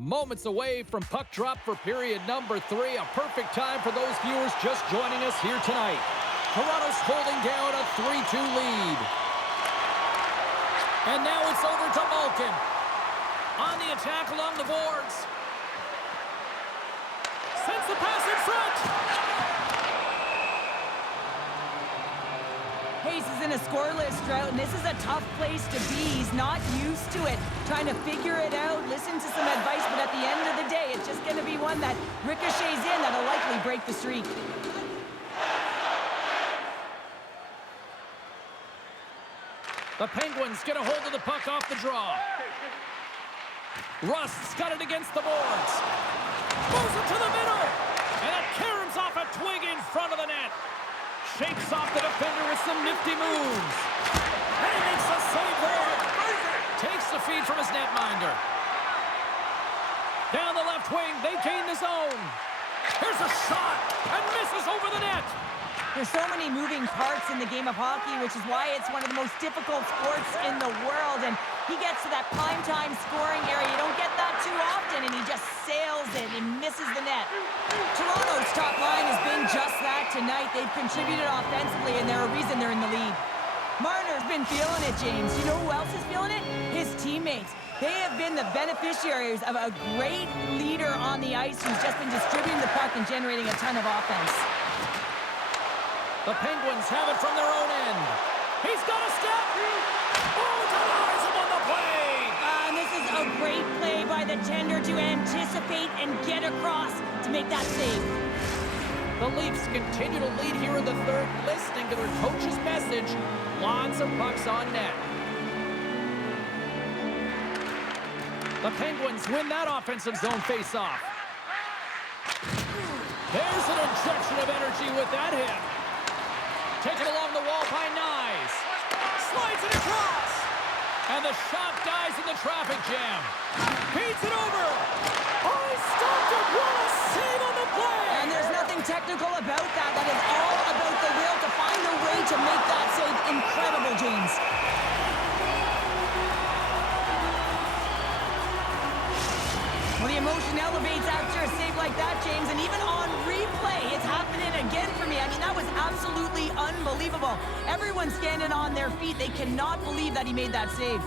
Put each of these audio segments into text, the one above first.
Moments away from puck drop for period number 3. A perfect time for those viewers just joining us here tonight. Toronto's holding down a 3-2 lead. And now it's over to Malkin. On the attack along the boards. Sends the pass in front. Hayes is in a scoreless drought, and this is a tough place to be. He's not used to it. Trying to figure it out, listen to some advice, but at the end of the day, it's just going to be one that ricochets in that'll likely break the streak. The Penguins get a hold of the puck off the draw. Rust's got it against the boards. Moves it to the middle. And it caroms off a twig in front of the net. Shakes off the defender with some nifty moves. And he makes a save there. Takes the feed from his netminder. Down the left wing, they gain the zone. Here's a shot, and misses over the net. There's so many moving parts in the game of hockey, which is why it's one of the most difficult sports in the world. And he gets to that prime-time scoring area. You don't get that too often, and he just sails it and misses the net. Toronto's top line has been just that tonight. They've contributed offensively, and they're a reason they're in the lead. Marner's been feeling it, James. You know who else is feeling it? His teammates. They have been the beneficiaries of a great leader on the ice who's just been distributing the puck and generating a ton of offense. The Penguins have it from their own end. He's got a step. Oh, denies him on the play. And this is a great play by the tender to anticipate and get across to make that save. The Leafs continue to lead here in the third, listening to their coach's message. Lots of pucks on net. The Penguins win that offensive zone face-off. There's an injection of energy with that hit. Taken along the wall by Nyes. Slides it across. And the shot dies in the traffic jam. Beats it over. Oh, he stopped it. What a save on the play. And there's nothing technical about that. That is all about the will to find a way to make that save incredible, James. Well, the emotion elevates after a save like that, James, and even on replay, it's happening again for me. I mean, that was absolutely unbelievable. Everyone's standing on their feet. They cannot believe that he made that save.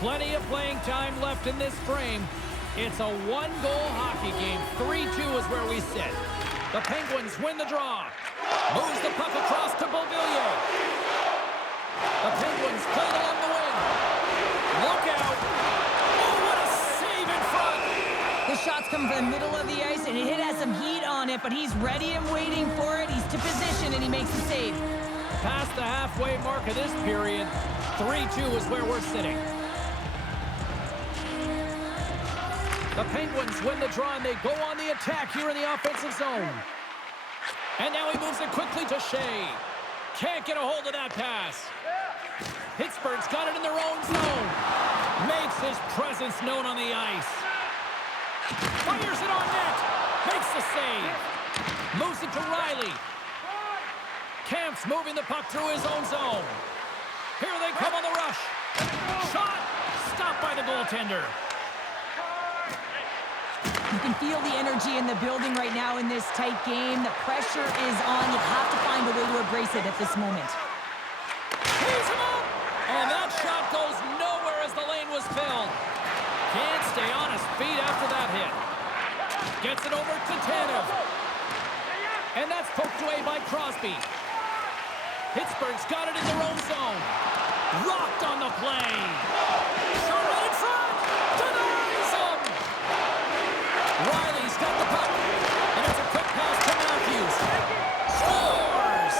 Plenty of playing time left in this frame. It's a one-goal hockey game. 3-2 is where we sit. The Penguins win the draw. Moves the puck across to Beauvillier. The Penguins play it along the wing. Look out. Oh, what a save in front. The shot's come from the middle of the ice, and it has some heat on it, but he's ready and waiting for it. He's to position, and he makes the save. Past the halfway mark of this period, 3-2 is where we're sitting. The Penguins win the draw, and they go on the attack here in the offensive zone. And now he moves it quickly to Shea. Can't get a hold of that pass. Pittsburgh's got it in their own zone. Makes his presence known on the ice. Fires it on net. Makes the save. Moves it to Riley. Camp's moving the puck through his own zone. Here they come on the rush. Shot. Stopped by the goaltender. You can feel the energy in the building right now in this tight game. The pressure is on. You have to find a way to embrace it at this moment. He's him up! And that shot goes nowhere as the lane was filled. Can't stay on his feet after that hit. Gets it over to Tanev. And that's poked away by Crosby. Pittsburgh's got it in their own zone. Rocked on the play. Shot right in front. Denies him. Riley's got the puck, and it's a quick pass to Matthews. Scores!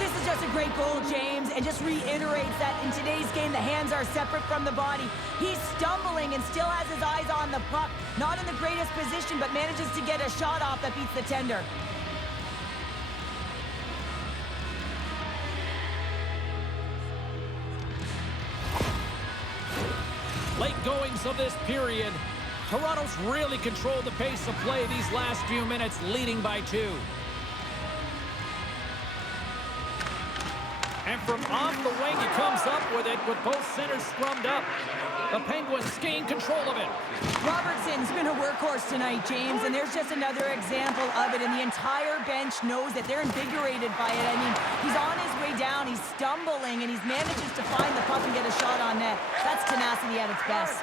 This is just a great goal, James, and just reiterates that in today's game, the hands are separate from the body. He's stumbling and still has his eyes on the puck. Not in the greatest position, but manages to get a shot off that beats the tender. Late goings of this period. Toronto's really controlled the pace of play these last few minutes, leading by 2. And from off the wing, he comes up with it with both centers scrummed up. The Penguins gain control of it. Robertson's been a workhorse tonight, James, and there's just another example of it, and the entire bench knows that they're invigorated by it. I mean, he's on his way down, he's stumbling, and he manages to find the puck and get a shot on net. That's tenacity at its best.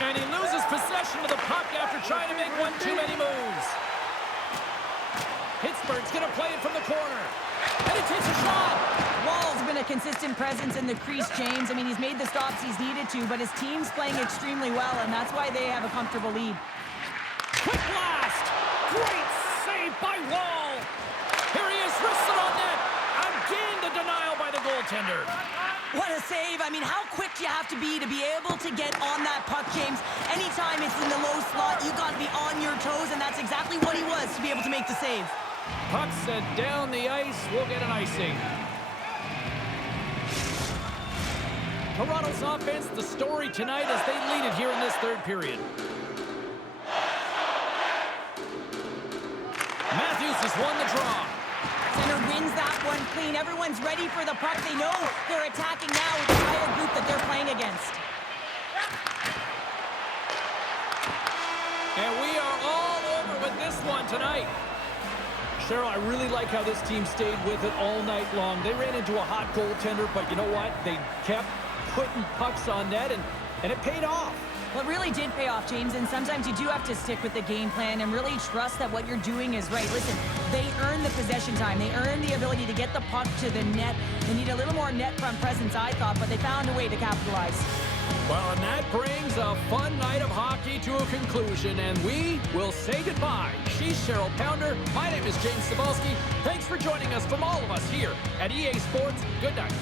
And he loses possession of the puck after trying to make one too many moves. Pittsburgh's going to play it from the corner. And he takes a shot. Wall's been a consistent presence in the crease, James. I mean, he's made the stops he's needed to, but his team's playing extremely well, and that's why they have a comfortable lead. Quick blast. Great save by Wall. Here he is, wristed on net. Again, the denial by the goaltender. What a save. I mean, how quick do you have to be able to get on that puck, James? Anytime it's in the low slot, you got to be on your toes, and that's exactly what he was to be able to make the save. Puck sent down the ice. We'll get an icing. Toronto's offense, the story tonight as they lead it here in this third period. Matthews has won the draw. Center wins that one clean. Everyone's ready for the puck. They know they're attacking now with the entire group that they're playing against. And we are all over with this one tonight. Cheryl, I really like how this team stayed with it all night long. They ran into a hot goaltender, but you know what? They kept putting pucks on net, and it paid off. Well, it really did pay off, James, and sometimes you do have to stick with the game plan and really trust that what you're doing is right. Listen, they earn the possession time. They earn the ability to get the puck to the net. They need a little more net front presence, I thought, but they found a way to capitalize. Well, and that brings a fun night of hockey to a conclusion, and we will say goodbye. She's Cheryl Pounder. My name is James Cebulski. Thanks for joining us from all of us here at EA Sports. Good night.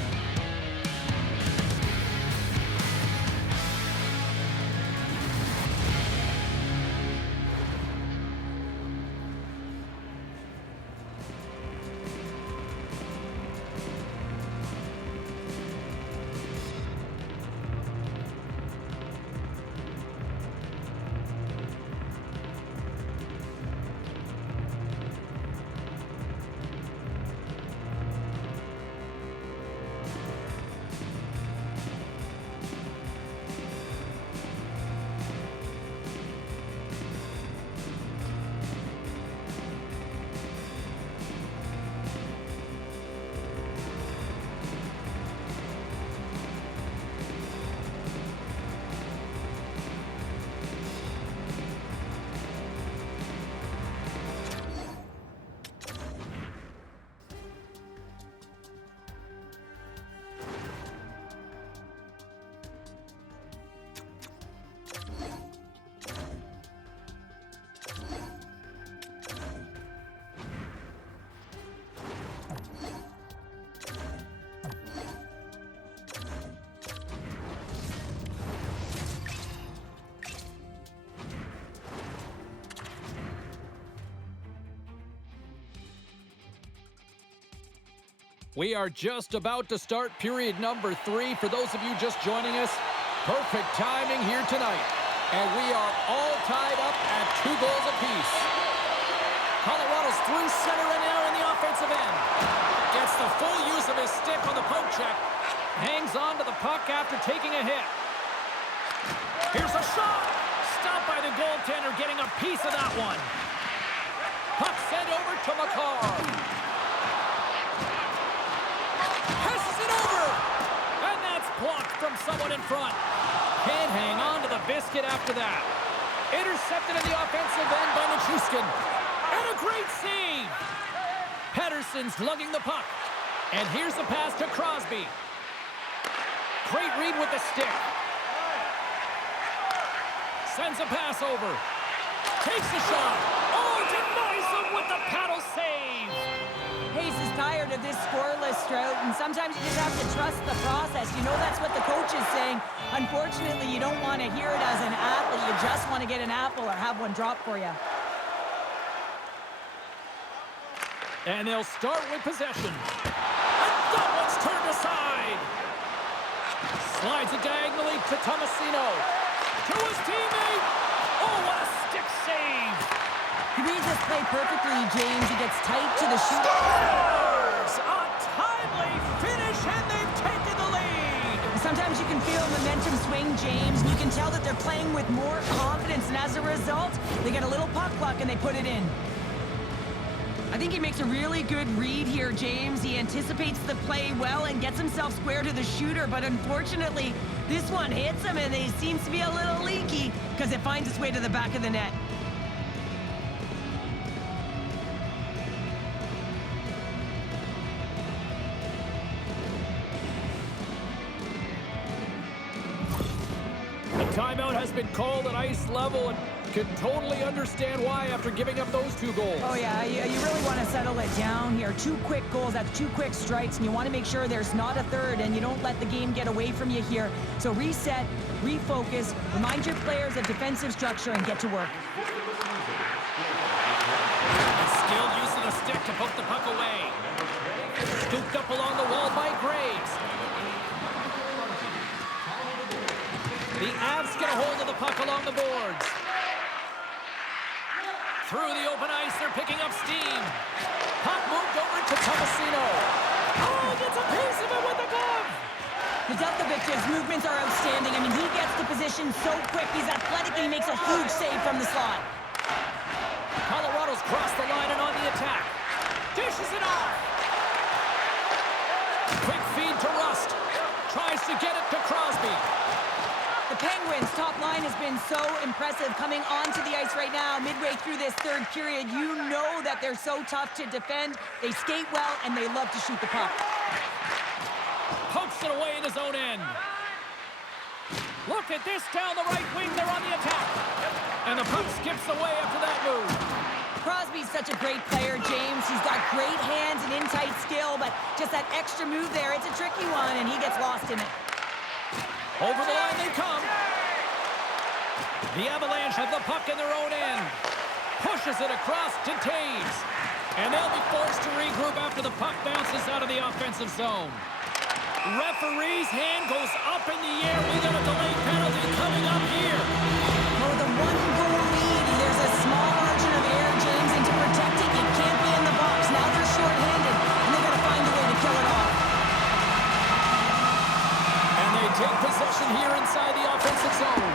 We are just about to start period number 3. For those of you just joining us, perfect timing here tonight. And we are all tied up at 2 goals apiece. Colorado's through center and now in the offensive end. Gets the full use of his stick on the poke check. Hangs on to the puck after taking a hit. Here's a shot. Stopped by the goaltender, getting a piece of that one. Puck sent over to McCarr. Passes it over! And that's blocked from someone in front. Can't hang on to the biscuit after that. Intercepted in the offensive end by Nichushkin. And a great save! Pettersson's lugging the puck. And here's the pass to Crosby. Great read with the stick. Sends a pass over. Takes the shot. Oh, denies him with the paddle save. Hayes is tired of this scoreless drought, and sometimes you just have to trust the process. You know that's what the coach is saying. Unfortunately, you don't want to hear it as an athlete. You just want to get an apple or have one drop for you. And they'll start with possession. And that one's turned aside. Slides it diagonally to Tomasino. To his teammate. Oh, what a stick save. He reads this play perfectly, James. He gets tight to the shooter. Scores! A timely finish, and they've taken the lead. Sometimes you can feel momentum swing, James, and you can tell that they're playing with more confidence, and as a result, they get a little puck luck and they put it in. I think he makes a really good read here, James. He anticipates the play well and gets himself square to the shooter, but unfortunately, this one hits him, and it seems to be a little leaky because it finds its way to the back of the net. Timeout has been called at ice level, and can totally understand why after giving up those 2 goals. Oh, yeah, you really want to settle it down here. 2 quick goals, that's 2 quick strikes, and you want to make sure there's not a third, and you don't let the game get away from you here. So reset, refocus, remind your players of defensive structure, and get to work. A skilled use of the stick to poke the puck away. Scooped up along the wall by Graves. The Avs get a hold of the puck along the boards. Through the open ice, they're picking up steam. Puck moved over to Tomasino. Oh, gets a piece of it with the glove. Nedeljkovic's movements are outstanding. I mean, he gets to position so quick. He's athletic, and he makes a huge save from the slot. Colorado's crossed the line and on the attack. Dishes it off. Quick feed to Rust. Tries to get it to Crosby. The Penguins' top line has been so impressive coming onto the ice right now. Midway through this third period, you know that they're so tough to defend. They skate well, and they love to shoot the puck. Pokes it away in his own end. Look at this down the right wing. They're on the attack. And the puck skips away after that move. Crosby's such a great player, James. He's got great hands and in-tight skill, but just that extra move there, it's a tricky one, and he gets lost in it. Over the line they come. The Avalanche have the puck in their own end. Pushes it across to Taves. And they'll be forced to regroup after the puck bounces out of the offensive zone. Referee's hand goes up in the air. We got a delayed penalty coming up here. Oh, the one-goal lead. There's a small margin of error, James, and to protect it, you can't be in the box. Now they're short-handed, and they've got to find a way to kill it off. Take possession here inside the offensive zone.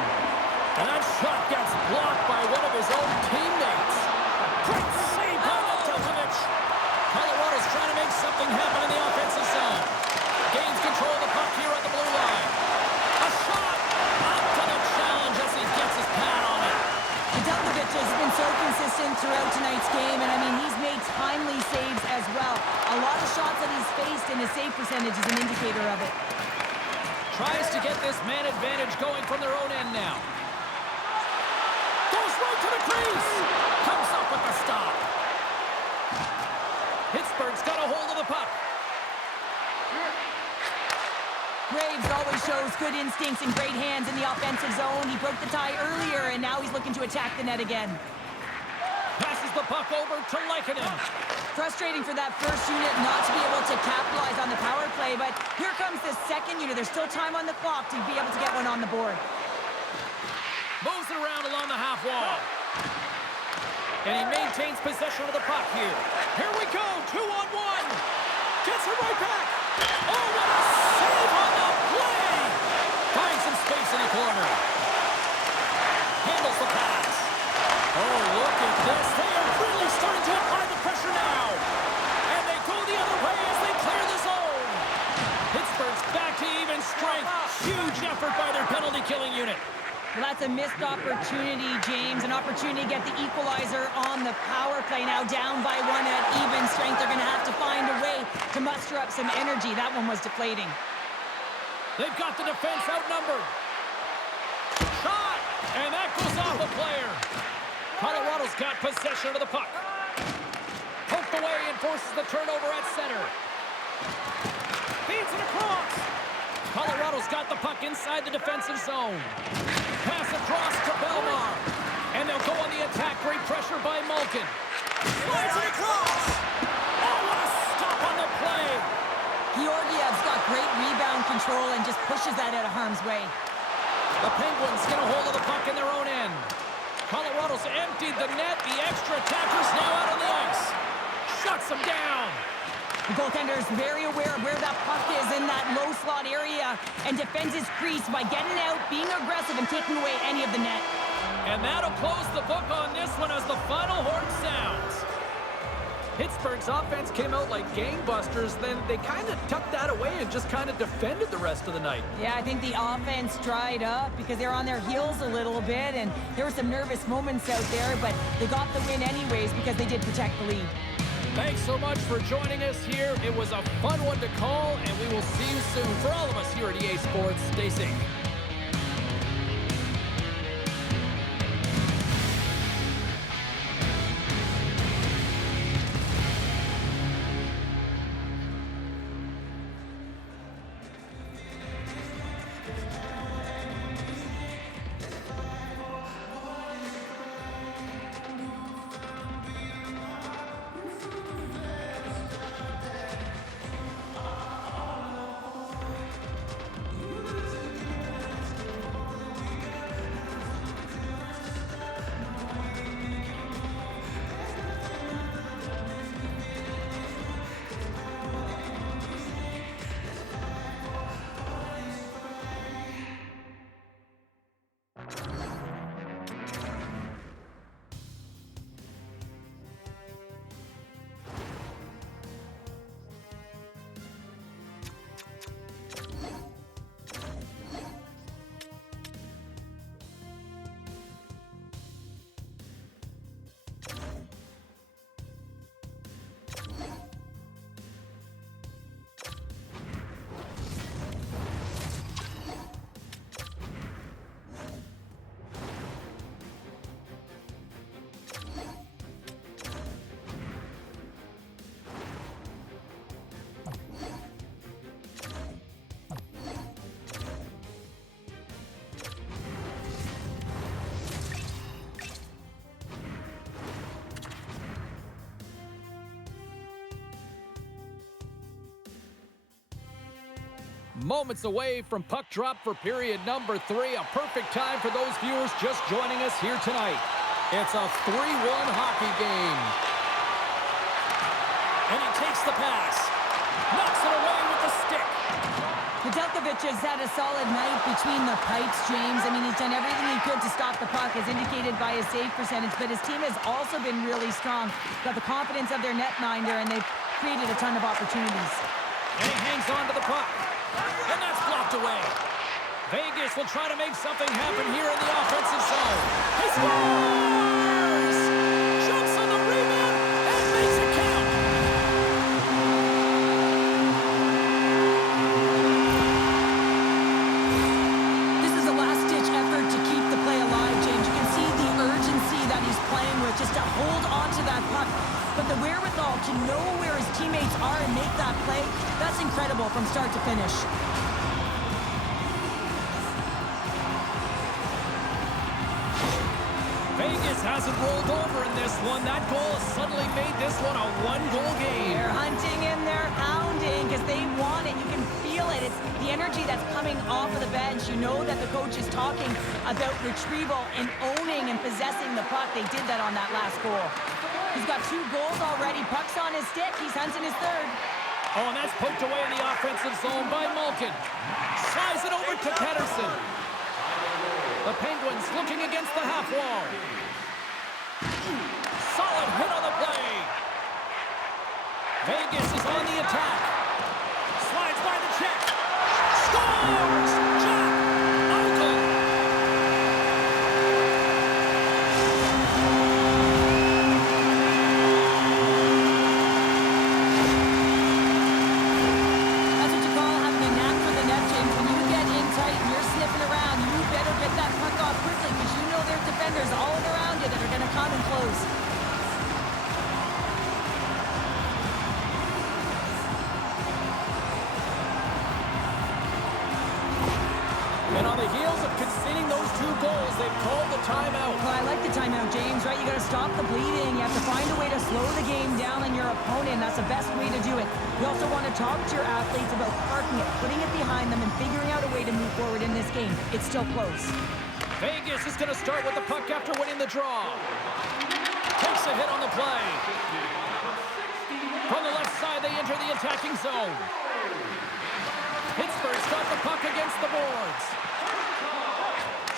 And that shot gets blocked by one of his own teammates. Great save by Nedeljkovic. Colorado's trying to make something happen in the offensive zone. Gains control of the puck here at the blue line. A shot up to the challenge as he gets his pad on it. Nedeljkovic has been so consistent throughout tonight's game, and I mean, he's made timely saves as well. A lot of shots that he's faced, and his save percentage is an indicator of it. Tries to get this man advantage going from their own end now. Goes right to the crease. Comes up with the stop. Pittsburgh's got a hold of the puck. Graves always shows good instincts and great hands in the offensive zone. He broke the tie earlier, and now he's looking to attack the net again. Passes the puck over to Lehkonen. Frustrating for that first unit not to be able to capitalize on the power play, but here comes the second unit. There's still time on the clock to be able to get one on the board. Moves it around along the half wall. And he maintains possession of the puck here. Here we go, 2-on-1. Gets it right back. Oh, what a save on the play. Finds some space in the corner. Handles the pass. Oh, look at this. They are really starting to apply the pressure now. And they go the other way as they clear the zone. Pittsburgh's back to even strength. Huge effort by their penalty-killing unit. Well, that's a missed opportunity, James. An opportunity to get the equalizer on the power play. Now down by one at even strength. They're going to have to find a way to muster up some energy. That one was deflating. They've got the defense outnumbered. Shot! And that goes off a player. Colorado's got possession of the puck. Poked away and forces the turnover at center. Feeds it across. Colorado's got the puck inside the defensive zone. Pass across to Belmar. And they'll go on the attack. Great pressure by Malkin. Slides it across. Oh, what a stop on the play. Georgiev's got great rebound control and just pushes that out of harm's way. The Penguins get a hold of the puck in their own end. Colorado's emptied the net. The extra attackers now out on the ice. Shuts them down. The goaltender is very aware of where that puck is in that low slot area and defends his crease by getting out, being aggressive, and taking away any of the net. And that'll close the book on this one as the final horn sounds. Pittsburgh's offense came out like gangbusters, then they kind of tucked that away and just kind of defended the rest of the night. Yeah, I think the offense dried up because they're on their heels a little bit, and there were some nervous moments out there, but they got the win anyways because they did protect the lead. Thanks so much for joining us here. It was a fun one to call, and we will see you soon. For all of us here at EA Sports, stay safe. Moments away from puck drop for period number 3. A perfect time for those viewers just joining us here tonight. It's a 3-1 hockey game. And he takes the pass. Knocks it away with the stick. Nedeljkovic has had a solid night between the pipes, James. I mean, he's done everything he could to stop the puck, as indicated by his save percentage, but his team has also been really strong. Got the confidence of their netminder, and they've created a ton of opportunities. And he hangs on to the puck. And that's blocked away. Vegas will try to make something happen here in the offensive zone. He scores! Jumps on the rebound and makes it count. This is a last-ditch effort to keep the play alive, James. You can see the urgency that he's playing with just to hold on to that puck. But the wherewithal to know where his teammates are and make that play, that's incredible from start to finish. Vegas hasn't rolled over in this one. That goal has suddenly made this one a one-goal game. They're hunting and they're hounding because they want it. You can feel it. It's the energy that's coming off of the bench. You know that the coach is talking about retrieval and owning and possessing the puck. They did that on that last goal. He's got 2 goals already. Puck's on his stick. He's hunting his third. Oh, and that's poked away in the offensive zone by Malkin. Slides it over to Pettersson. The Penguins looking against the half wall. Solid hit on the play. Vegas is on the attack. Slides by the check. Scores! Jack Eichel. That's what you call having a knack for the net, James. When you get in tight and you're sniffing around, you better get that puck off quickly because you know there's defenders all around you that are going to come and close. And on the heels of conceding those 2 goals, they've called the timeout. Well, I like the timeout, James, right? You got to stop the bleeding. You have to find a way to slow the game down on your opponent. That's the best way to do it. You also want to talk to your athletes about parking it, putting it behind them, and figuring out a way to move forward in this game. It's still close. Vegas is going to start with the puck after winning the draw. Takes a hit on the play. From the left side, they enter the attacking zone. Pittsburgh's got the puck against the boards.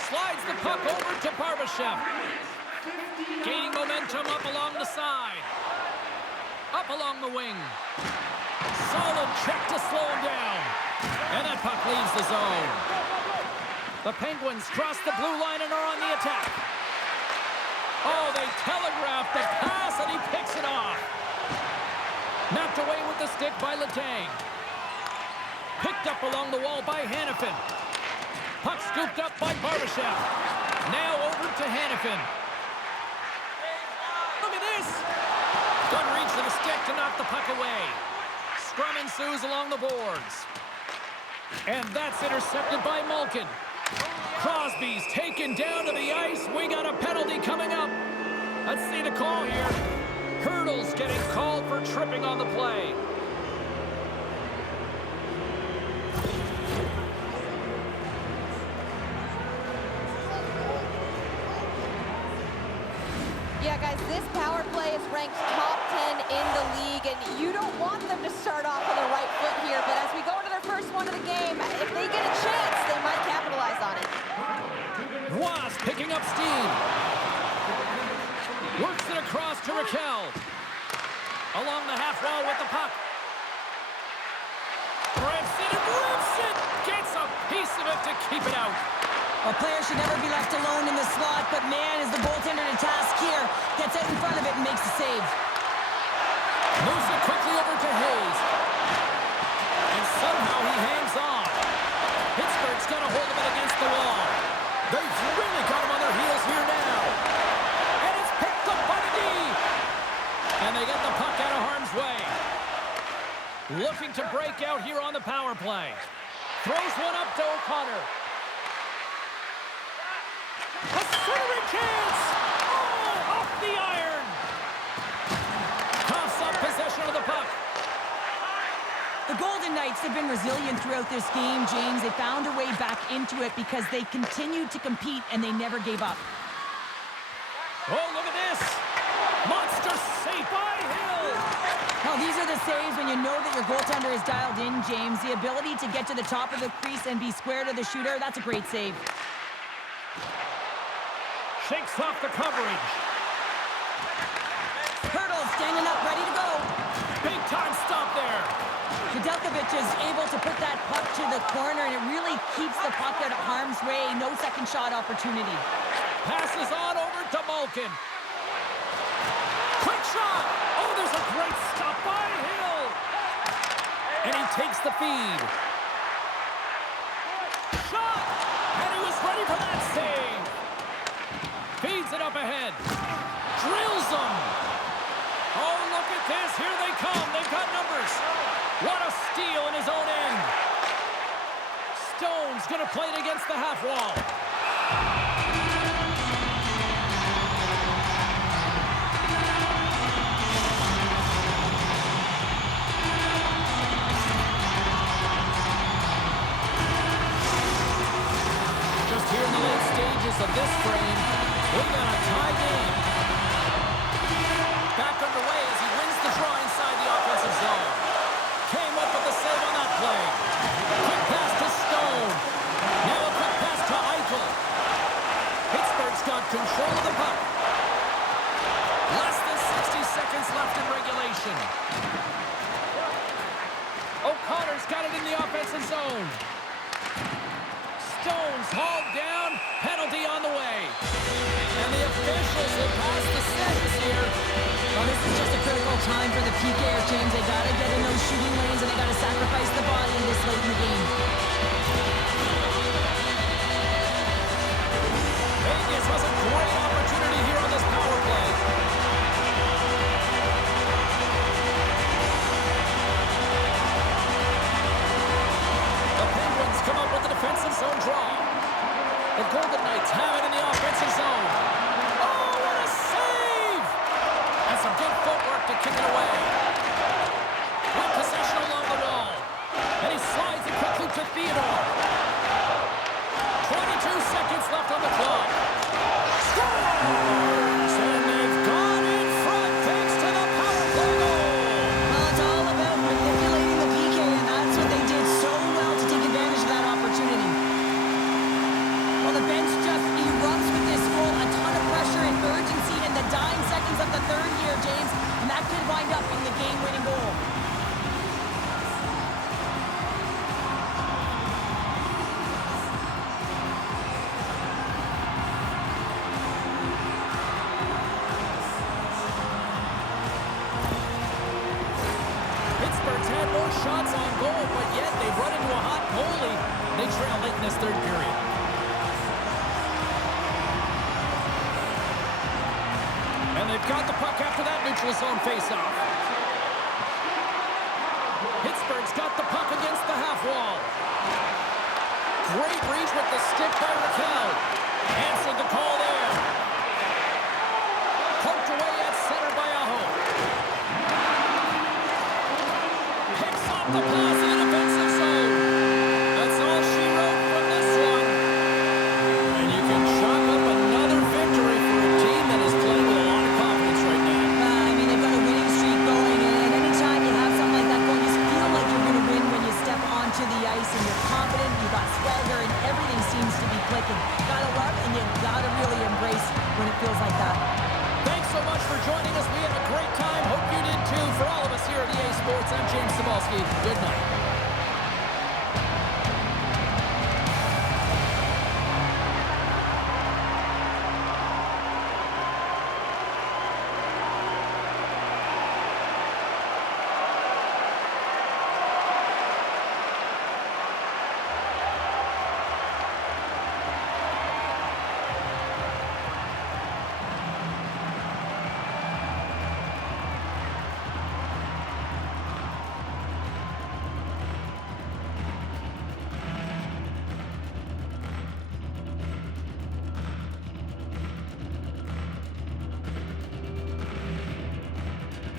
Slides the puck over to Barbashev. Gaining momentum up along the side. Up along the wing. Solid check to slow him down. And that puck leaves the zone. The Penguins cross the blue line and are on the attack. Oh, they telegraph the pass and he picks it off. Knocked away with the stick by Letang. Picked up along the wall by Hanifin. Puck scooped up by Barbashev. Now over to Hanifin. Look at this. Good reach for the stick to knock the puck away. Scrum ensues along the boards. And that's intercepted by Malkin. Crosby's taken down to the ice. We got a penalty coming up. Let's see the call here. Hurdle's getting called for tripping on the play. Yeah, guys, this power play is ranked top 10 in the league, and you don't want them to start off on the right foot here, but as we go into their first one of the game, if they get a chance, they might capitalize on it. Wasp picking up steam. Works it across to Raquel. Along the half wall with the puck. Rips it and rips it. Gets a piece of it to keep it out. A player should never be left alone in the slot, but man, is the goaltender to task here. Gets out in front of it and makes the save. Moves it quickly over to Hayes. And somehow he hangs on. Pittsburgh's got a hold of it against the wall. They've really got him on their heels here now. And it's picked up by the D. And they get the puck out of harm's way. Looking to break out here on the power play. Throws one up to O'Connor. A centering chance! Oh, off the iron! Coughs up possession of the puck. The Golden Knights have been resilient throughout this game, James. They found a way back into it because they continued to compete and they never gave up. Oh, look at this! Monster save by Hill! Well, these are the saves when you know that your goaltender is dialed in, James. The ability to get to the top of the crease and be square to the shooter, that's a great save. Shakes off the coverage. Hurdle standing up, ready to go. Big time stop there. Nedeljkovic is able to put that puck to the corner, and it really keeps the puck out of harm's way. No second shot opportunity. Passes on over to Malkin. Quick shot. Oh, there's a great stop by Hill. And he takes the feed. Shot. And he was ready for that save. Feeds it up ahead. Drills them. Oh, look at this. Here they come. They've got numbers. What a steal in his own end. Stone's going to play it against the half wall. Just here in the late stages of this frame, we've got a tie game. Back underway as he wins the draw inside the offensive zone. Came up with the save on that play. Quick pass to Stone. Now a quick pass to Eichel. Pittsburgh's got control of the puck. Less than 60 seconds left in regulation. O'Connor's got it in the offensive zone. Stone's hauled down. Penalty on the way. And the officials will pass the sentence here. Well, this is just a critical time for the PKers, James. They got to get in those shooting lanes, and they got to sacrifice the body this late in the game. Vegas has a great opportunity here on this power play. The Penguins come up with a defensive zone draw. The Golden Knights have it in the offensive zone. Oh, what a save! And some good footwork to kick it away. With possession along the wall. And he slides it quickly to Theodore. 22 seconds left on the clock. Scores! And they've gone in front thanks to the power play goal. Well, it's all about manipulating the PK, and that's what they did so well to take advantage of that opportunity. Well, the bench just erupts with this goal. A ton of pressure and urgency in the dying seconds of the third here, James. And that could wind up being the game-winning goal. Pittsburgh's had more shots on goal, but yet they've run into a hot goalie. They trail late in this third period. And they've got the puck after that neutral zone faceoff. Pittsburgh's got the puck against the half wall. Great reach with the stick by Raquel. Answered the call there. Poked away at center by Aho. Picks off the pass in the defensive zone. That's all she wrote from this one. And you can chalk up another victory for a team that is playing with a lot of confidence right now. I mean, they've got a winning streak going, and anytime you have something like that going, you just feel like you're going to win when you step onto the ice and you're confident, you've got swagger, and everything seems to be clicking. Gotta love and you gotta really embrace when it feels like that. Thanks so much for joining us. We had a great time. Hope you did too. For all of us here at EA Sports, I'm James Cebulski. Good night.